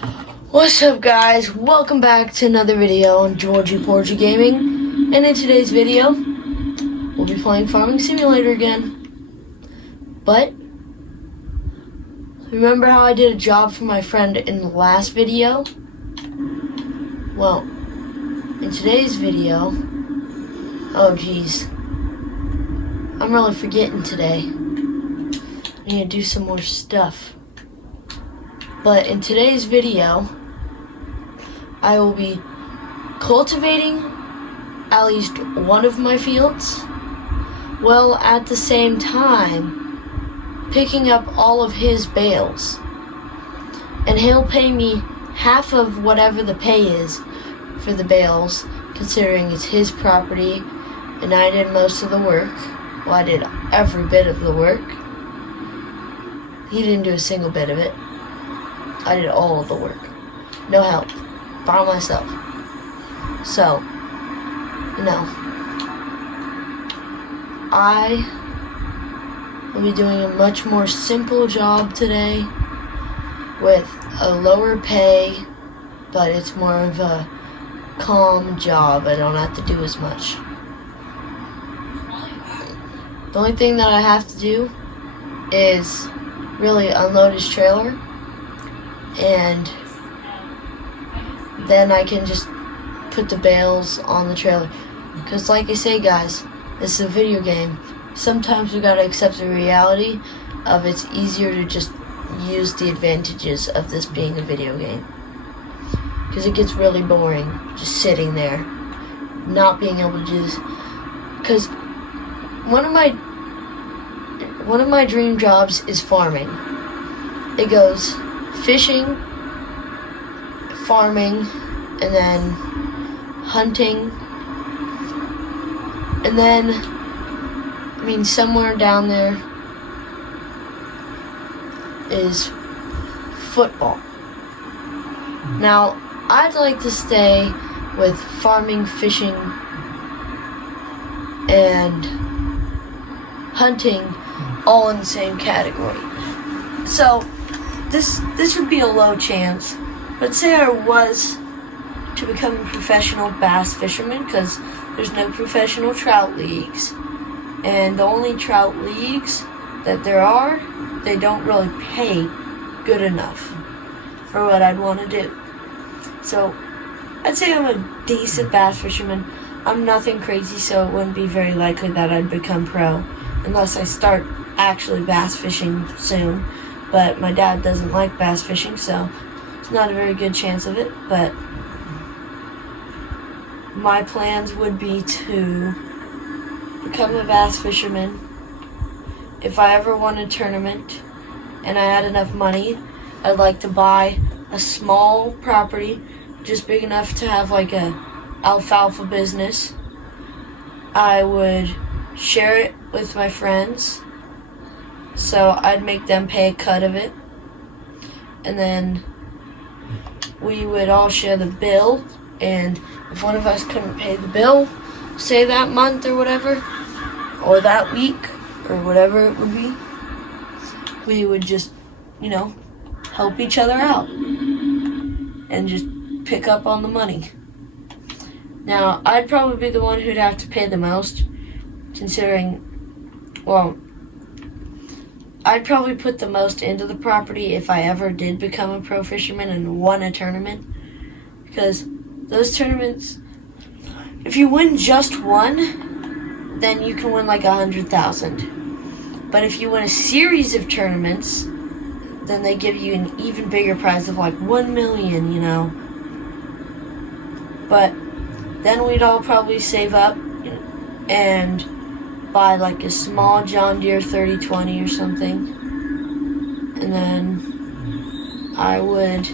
What's up, guys? Welcome back to another video on Georgie Porgy Gaming. And in today's video, we'll be playing Farming Simulator again. But remember how I did a job for my friend in the last video? Well, in today's video, oh geez, I'm really forgetting today. I need to do some more stuff. But in today's video, I will be cultivating at least one of my fields, while at the same time picking up all of his bales. And he'll pay me half of whatever the pay is for the bales, considering it's his property and I did most of the work. Well, I did every bit of the work. He didn't do a single bit of it. I did all of the work. No help. By myself. So, you know, I will be doing a much more simple job today with a lower pay, but it's more of a calm job. I don't have to do as much. The only thing that I have to do is really unload his trailer, and then I can just put the bales on the trailer. Because like I say, guys, this is a video game. Sometimes we gotta accept the reality of it's easier to just use the advantages of this being a video game. Because it gets really boring just sitting there, not being able to do this. Because one of my dream jobs is farming. It goes fishing, farming, and then hunting, and then, I mean, somewhere down there is football. Now, I'd like to stay with farming, fishing, and hunting all in the same category. So, this would be a low chance. But say I was to become a professional bass fisherman, because there's no professional trout leagues, and the only trout leagues that there are, they don't really pay good enough for what I'd want to do. So I'd say I'm a decent bass fisherman. I'm nothing crazy, so it wouldn't be very likely that I'd become pro unless I start actually bass fishing soon. But my dad doesn't like bass fishing, so it's not a very good chance of it. But my plans would be to become a bass fisherman. If I ever won a tournament and I had enough money, I'd like to buy a small property, just big enough to have like a alfalfa business. I would share it with my friends, so I'd make them pay a cut of it, and then we would all share the bill. And if one of us couldn't pay the bill, say that month or whatever, or that week, or whatever it would be, we would just, you know, help each other out and just pick up on the money. Now, I'd probably be the one who'd have to pay the most, considering, well, I'd probably put the most into the property if I ever did become a pro fisherman and won a tournament. Because those tournaments, if you win just one, then you can win like 100,000. But if you win a series of tournaments, then they give you an even bigger prize of like 1 million, you know. But then we'd all probably save up and buy like a small John Deere 3020 or something, and then I would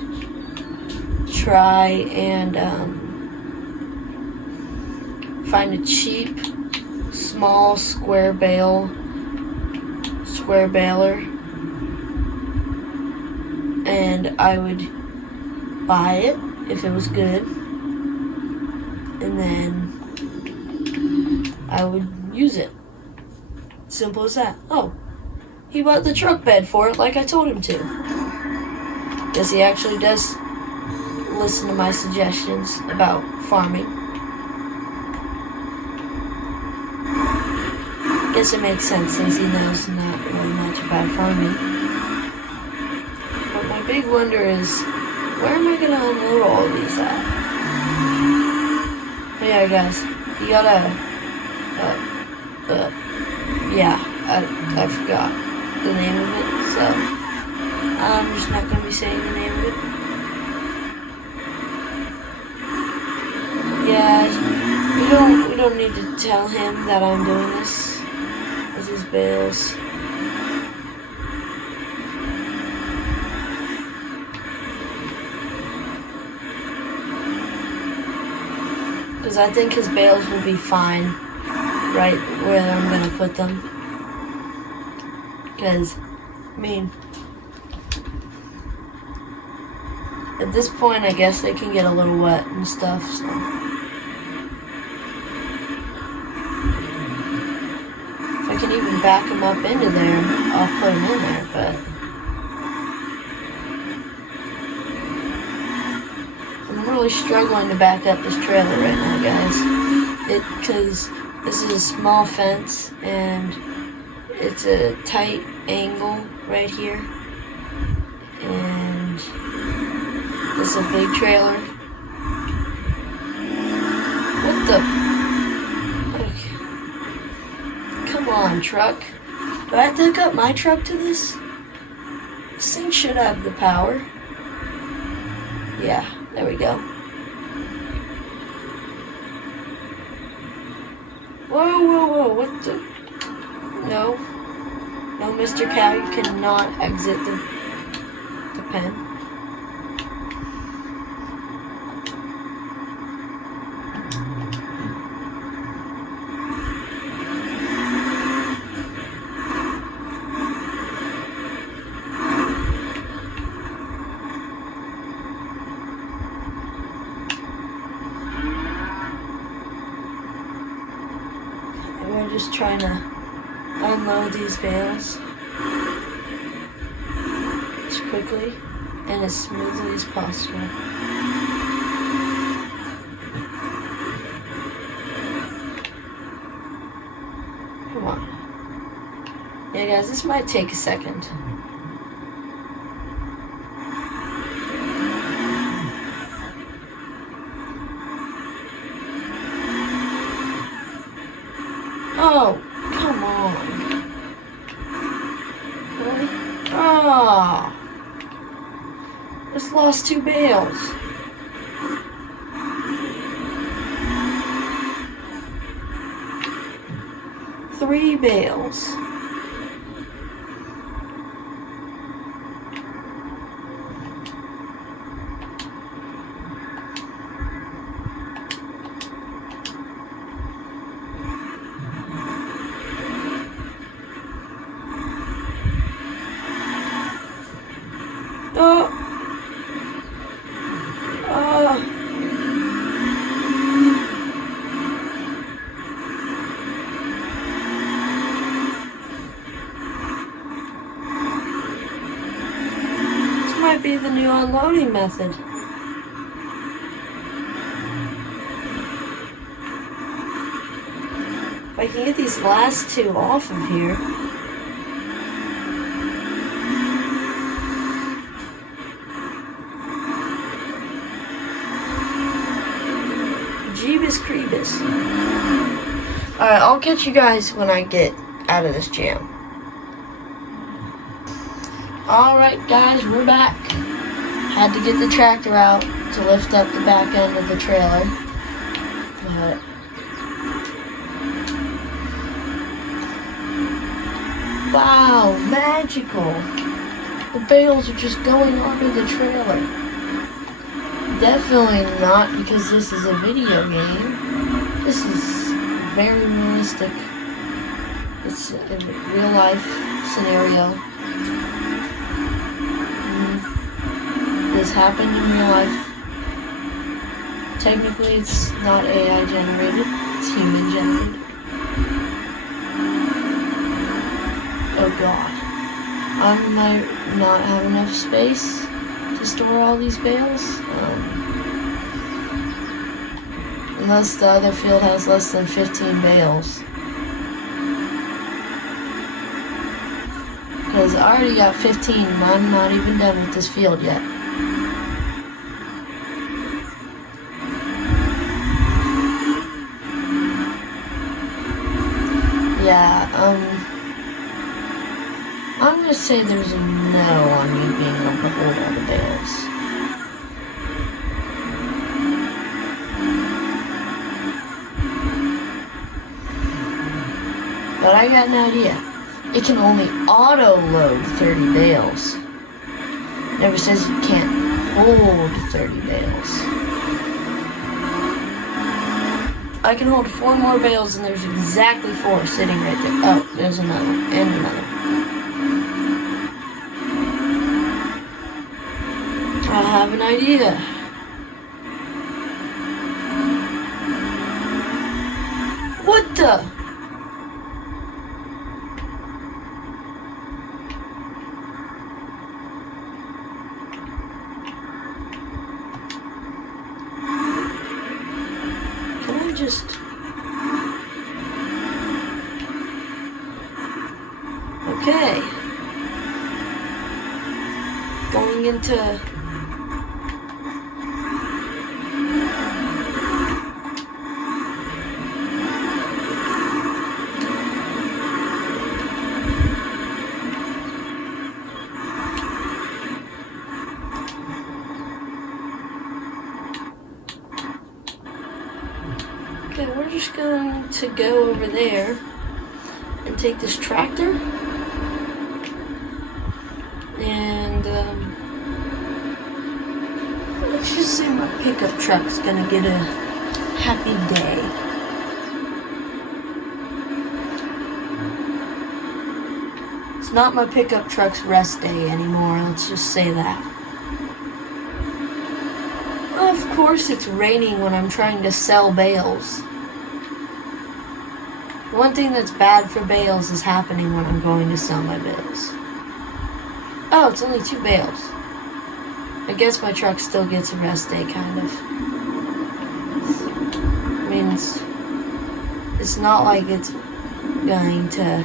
try and find a cheap small square baler, and I would buy it if it was good, and then I would use it. Simple as that. Oh, he bought the truck bed for it like I told him to. Guess he actually does listen to my suggestions about farming. Guess it makes sense since he knows not really much about farming. But my big wonder is, where am I gonna unload all of these at? But yeah, guys, you gotta, yeah, I forgot the name of it, so I'm just not gonna be saying the name of it. Yeah, we don't need to tell him that I'm doing this with his bales. Because I think his bales will be fine right where I'm gonna put them. Because, I mean, at this point I guess they can get a little wet and stuff, so. If I can even back them up into there, I'll put them in there, but I'm really struggling to back up this trailer right now, guys. Because this is a small fence and it's a tight angle right here, and this is a big trailer. What the? Okay. Come on, truck. Do I have to hook up my truck to this? This thing should have the power. Yeah, there we go. Whoa, whoa, whoa, what the? No. No, Mr. Cow, you cannot exit the pen. And we're just trying to unload these bales as quickly and as smoothly as possible. Come on. Yeah, guys, this might take a second. Oh, come on. Really? Oh. Just lost 2 bales. Three bales. Oh. Oh. This might be the new unloading method. If I can get these last 2 off of here. Jeebus Creebus. Alright, I'll catch you guys when I get out of this jam. Alright guys, we're back. Had to get the tractor out to lift up the back end of the trailer. But wow, magical. The bales are just going under the trailer. Definitely not because this is a video game. This is very realistic. It's a real life scenario. This happened in real life. Technically it's not AI generated, it's human generated. Oh god. I might not have enough space to to store all these bales. Unless the other field has less than 15 bales. Because I already got 15 and I'm not even done with this field yet. Yeah, I'm gonna say there's a no on me being able to hold all the bales. But I got an idea. It can only auto-load 30 bales. It never says you can't hold 30 bales. I can hold 4 more bales and there's exactly 4 sitting right there. Oh, there's another and another. I have an idea. What the? Just okay. Going into okay, we're just going to go over there and take this tractor and let's just say my pickup truck's gonna get a happy day. It's not my pickup truck's rest day anymore, let's just say that. Of course it's raining when I'm trying to sell bales. One thing that's bad for bales is happening when I'm going to sell my bales. Oh, it's only 2 bales. I guess my truck still gets a rest day, kind of. I mean, it's not like it's going to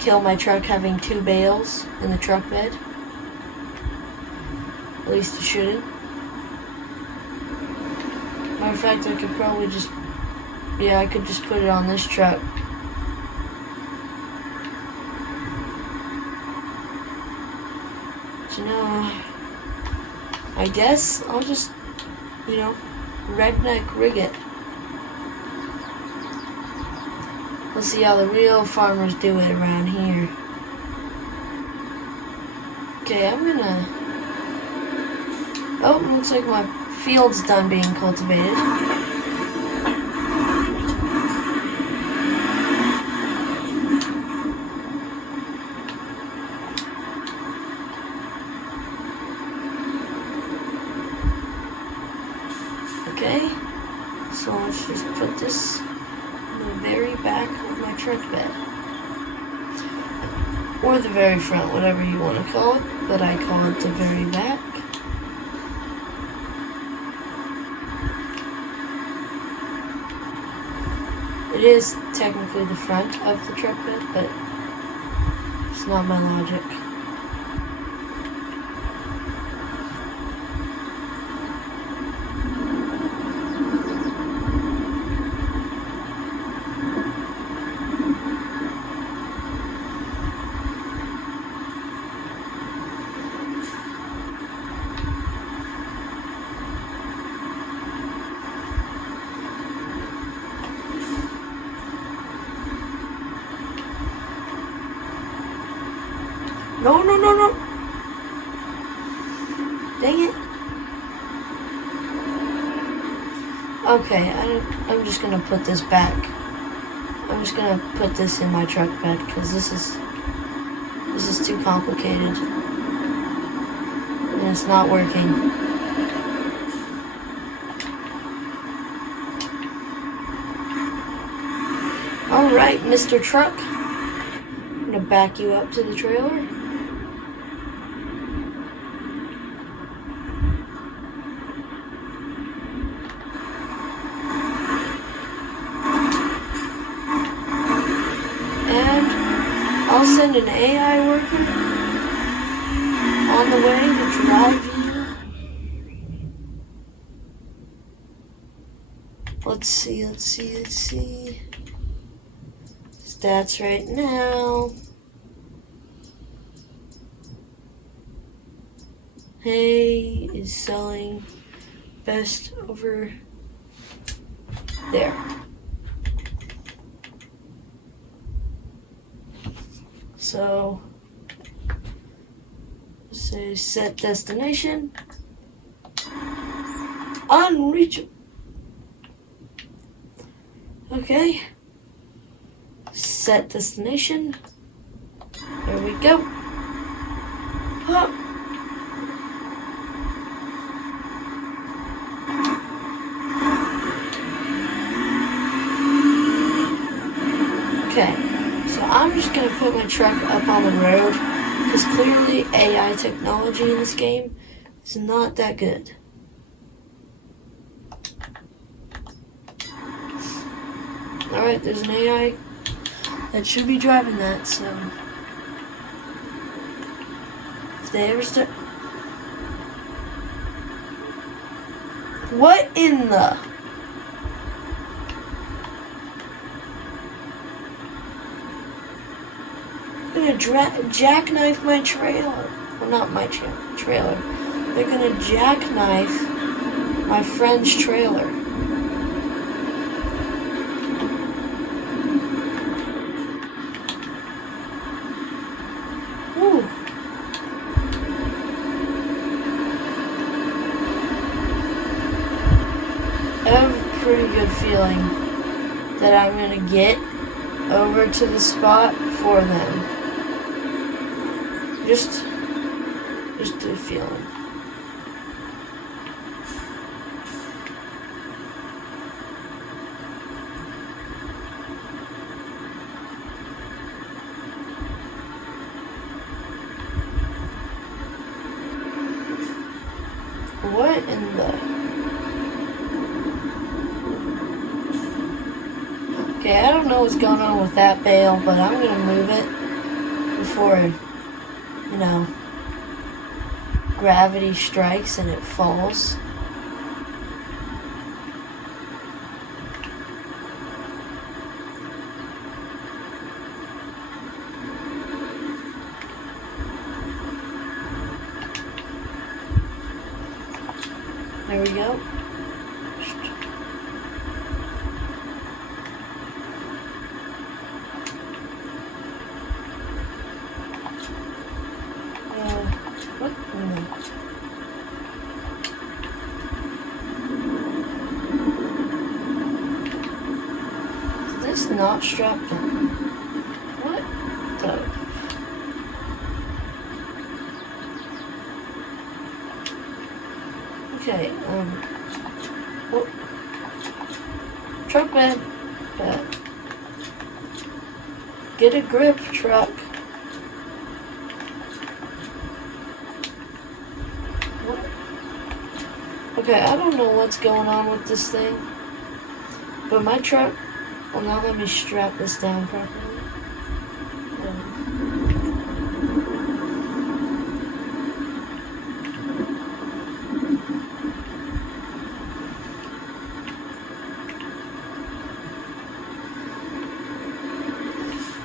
kill my truck having 2 bales in the truck bed. At least it shouldn't. Matter of fact, I could probably just, yeah, I could just put it on this truck. But you know, I guess I'll just, you know, redneck rig it. Let's see how the real farmers do it around here. Okay, I'm gonna, oh, looks like my field's done being cultivated. Okay, so let's just put this in the very back of my truck bed. Or the very front, whatever you want to call it, but I call it the very back. It is technically the front of the truck bed, but it's not my logic. No, no, no, no. Dang it. Okay, I'm just gonna put this back. I'm just gonna put this in my truck bed because this is too complicated. And it's not working. Alright, Mr. Truck. I'm gonna back you up to the trailer. I'll send an AI worker on the way to drive you. Let's see. Stats right now. Hay is selling best over there. So, say set destination. Unreachable. Okay. Set destination. There we go. Huh. Okay. So I'm just going to put my truck up on the road because clearly AI technology in this game is not that good. Alright, there's an AI that should be driving that, so if they ever start... What in the... They're gonna jackknife my trailer. Well, not my trailer. They're gonna jackknife my friend's trailer. Ooh. I have a pretty good feeling that I'm gonna get over to the spot for them. Just a feeling. What in the... Okay, I don't know what's going on with that bale, but I'm gonna move it before, you know, gravity strikes and it falls. There we go. What? No. Is this not strapped in? What the? Okay, what? Truck bed. Get a grip, truck. What? Okay, I don't know what's going on with this thing, but my truck will not let me strap this down properly.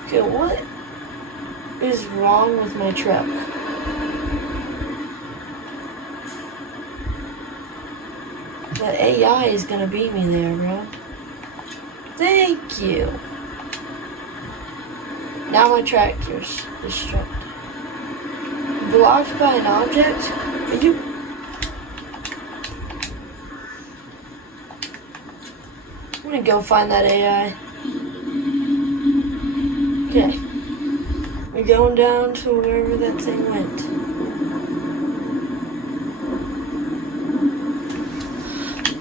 Okay, what is wrong with my truck? That AI is gonna beat me there, bro. Thank you. Now my tractor's destructed. Blocked by an object? Are you... I'm gonna go find that AI. Okay. We're going down to wherever that thing went.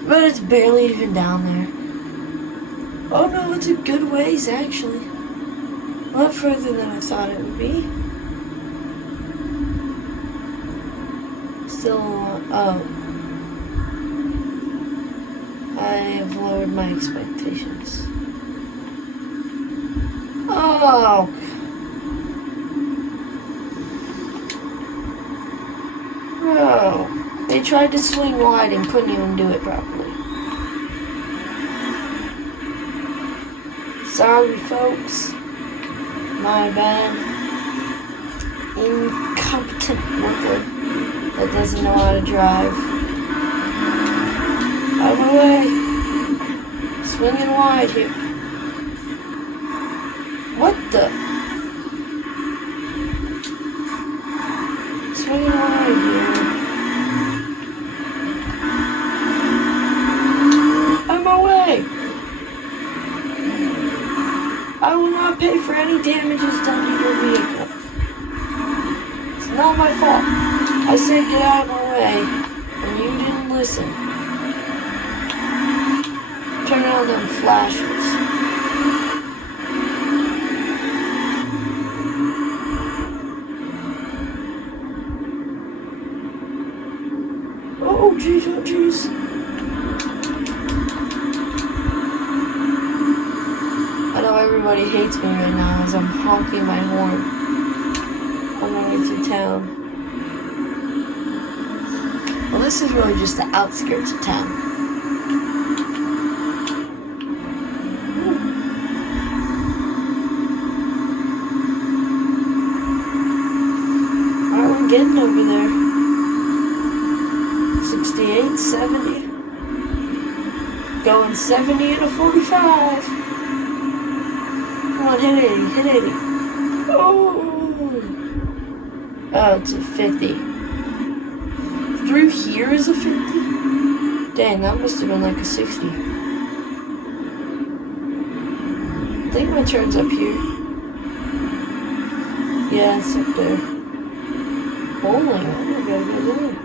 But it's barely even down there. Oh no, it's a good ways actually. A lot further than I thought it would be. Still, oh. I have lowered my expectations. Oh. They tried to swing wide and couldn't even do it properly. Sorry, folks. My bad. Incompetent worker that doesn't know how to drive. Out of my way. Swinging wide here. What the? Swinging wide here. Out of my way. I will not pay for any damages done to your vehicle. It's not my fault. I said get out of my way, and you didn't listen. Turn on them flashes. Oh jeez, oh jeez. I know everybody hates me right now as I'm honking my horn on my way through town. Well, this is really just the outskirts of town. Alright, we're getting over there. 68, 70. Going 70 and a 45. Come on, hit 80, hit 80. Oh! Oh, it's a 50. Through here is a 50? Dang, that must have been like a 60. I think my turn's up here. Yeah, it's up there. Bowling, oh, I gotta go there.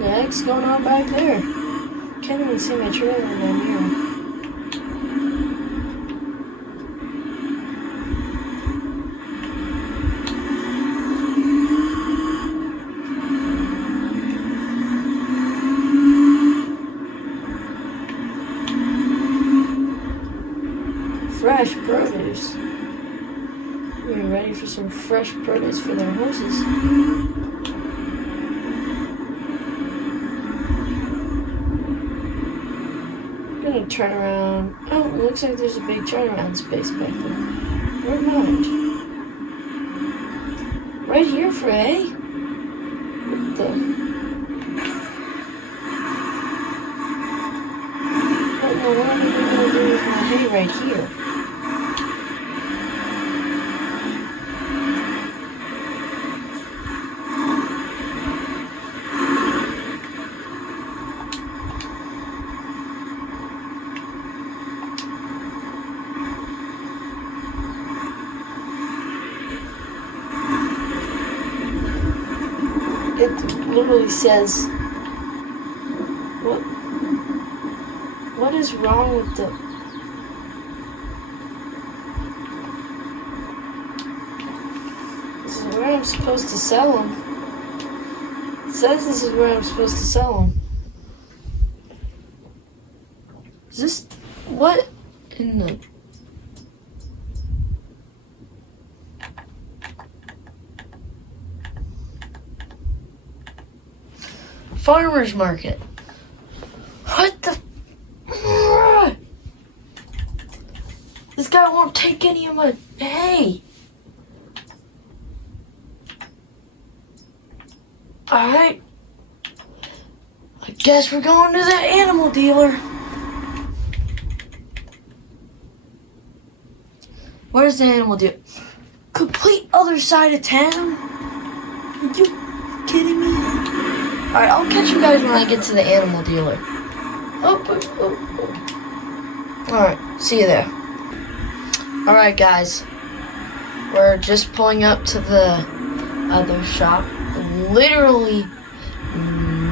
The heck's going on back there? Can't even see my trailer down here. Fresh produce. We're ready for some fresh produce for their horses. Gonna turn around. Oh, it looks like there's a big turnaround space back there. Never mind. Right here, Frey. What the? I don't know what am I gonna do with my hay right here. It literally says, what is wrong with the, this is where I'm supposed to sell them. It says this is where I'm supposed to sell them. Is this, what in the, farmer's market? What the? This guy won't take any of my hay. Alright. I guess we're going to the animal dealer. Where's the animal dealer? Complete other side of town? Are you kidding me? Alright, I'll catch you guys when I get to the animal dealer. Alright, see you there. Alright guys, we're just pulling up to the other shop. Literally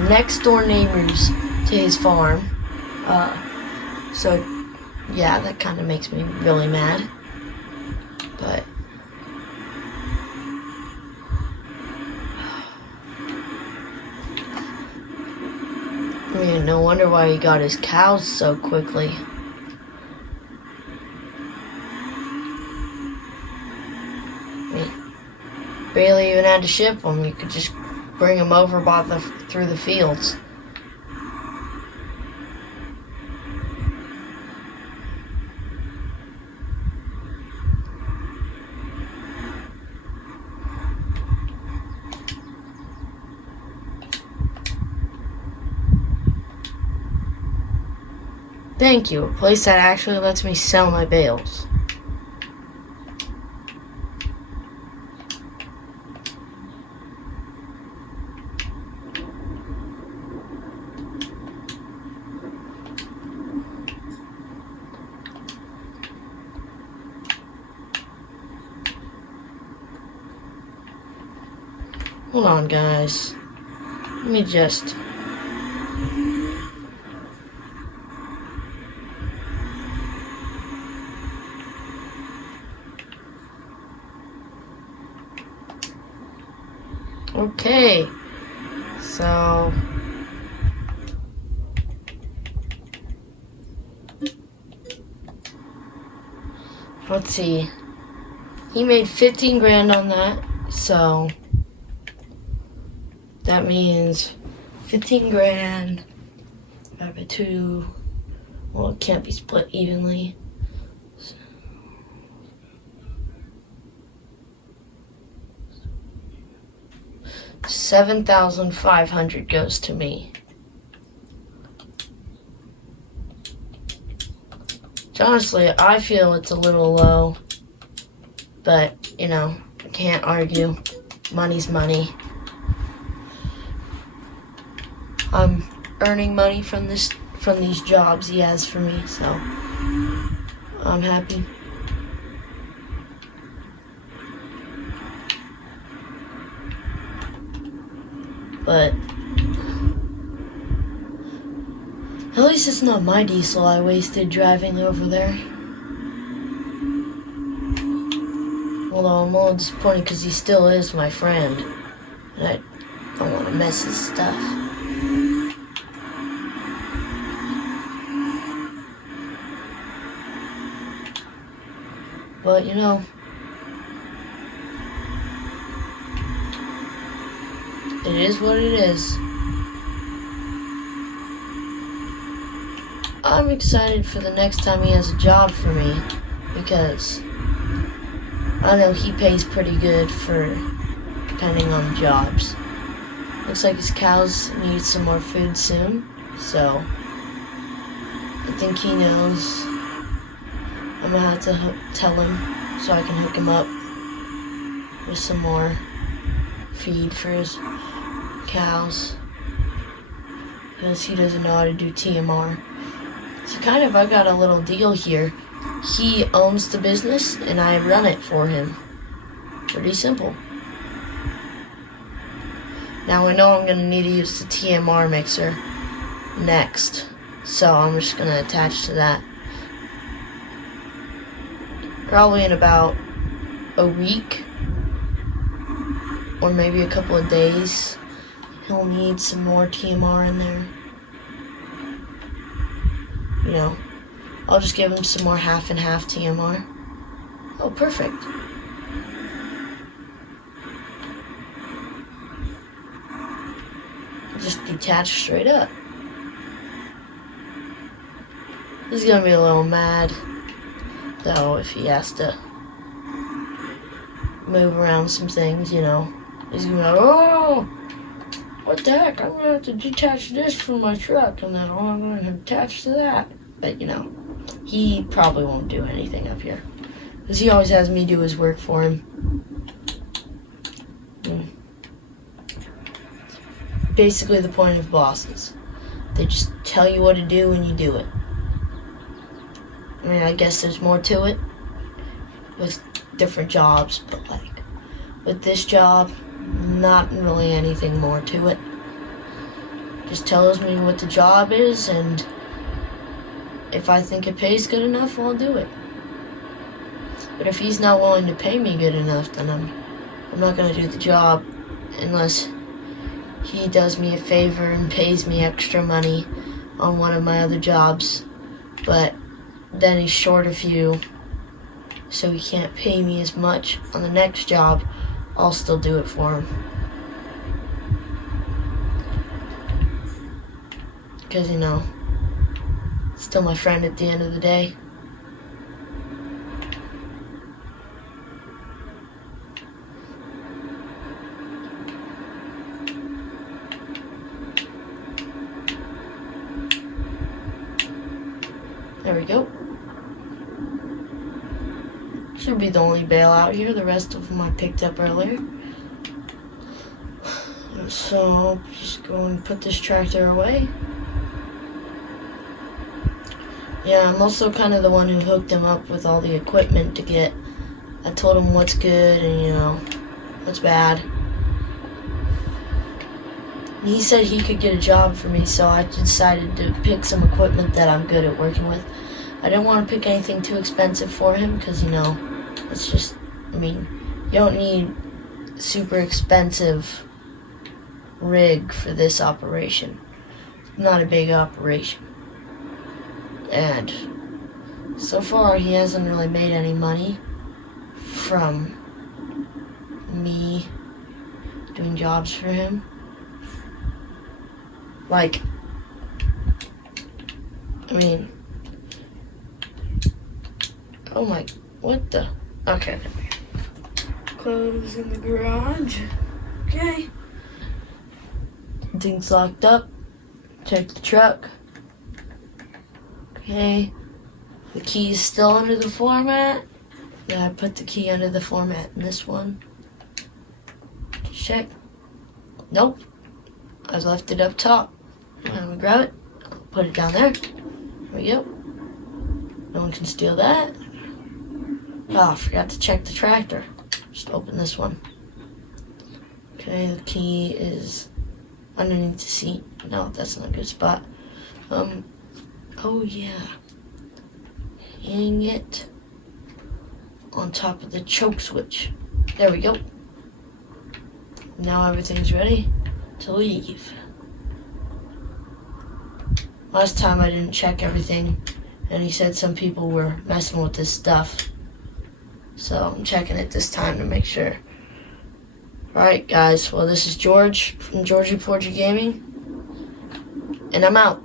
next door neighbors to his farm. So yeah, that kind of makes me really mad. But I mean, no wonder why he got his cows so quickly. barely even had to ship them. You could just bring them over through the fields. Thank you, a place that actually lets me sell my bales. Hold on, guys. Let me just... Okay, so let's see. He made 15 grand on that, so that means 15 grand divided by 2. Well, it can't be split evenly. $7,500 goes to me. Honestly, I feel it's a little low, but you know, I can't argue. Money's money. I'm earning money from these jobs he has for me, so I'm happy. But at least it's not my diesel I wasted driving over there. Although I'm a little disappointed because he still is my friend. And I don't want to mess his stuff. But you know, it is what it is. I'm excited for the next time he has a job for me because I know he pays pretty good for depending on jobs. Looks like his cows need some more food soon, so I think he knows. I'm gonna have to tell him so I can hook him up with some more feed for his cows because he doesn't know how to do TMR. So kind of I got a little deal here. He owns the business and I run it for him. Pretty simple. Now I know I'm going to need to use the TMR mixer next, so I'm just going to attach to that. Probably in about a week or maybe a couple of days he'll need some more TMR in there. You know, I'll just give him some more half and half TMR. Oh, perfect. Just detach straight up. He's gonna be a little mad, though, if he has to move around some things, you know. He's gonna be like, oh, what the heck, I'm gonna have to detach this from my truck, and then I'm gonna attach to that. But, you know, he probably won't do anything up here, because he always has me do his work for him. Basically the point of bosses. They just tell you what to do and you do it. I mean, I guess there's more to it with different jobs, but like with this job, not really anything more to it. Just tells me what the job is, and if I think it pays good enough, I'll do it. But if he's not willing to pay me good enough, then I'm not gonna do the job unless he does me a favor and pays me extra money on one of my other jobs, but then he's short a few, so he can't pay me as much on the next job, I'll still do it for him. Because, you know, still my friend at the end of the day. There we go. Should be the only bale out here. The rest of them I picked up earlier. So, just go and put this tractor away. Yeah, I'm also kind of the one who hooked him up with all the equipment to get. I told him what's good and, you know, what's bad. He said he could get a job for me, so I decided to pick some equipment that I'm good at working with. I didn't want to pick anything too expensive for him because, you know, it's just, I mean, you don't need super expensive rig for this operation. It's not a big operation. And so far, he hasn't really made any money from me doing jobs for him. Like, I mean, oh my, what the? Okay. Clothes in the garage. Okay. Things locked up. Check the truck. Okay. The key is still under the floor mat. Yeah, I put the key under the floor mat in this one. Check. Nope. I left it up top. I'm gonna grab it. Put it down there. There we go. No one can steal that. Oh, I forgot to check the tractor. Just open this one. Okay, the key is underneath the seat. No, that's not a good spot. Oh yeah. Hang it on top of the choke switch. There we go. Now everything's ready to leave. Last time I didn't check everything, and he said some people were messing with this stuff. So I'm checking it this time to make sure. Alright guys, well this is George from Georgie Porgy Gaming, and I'm out.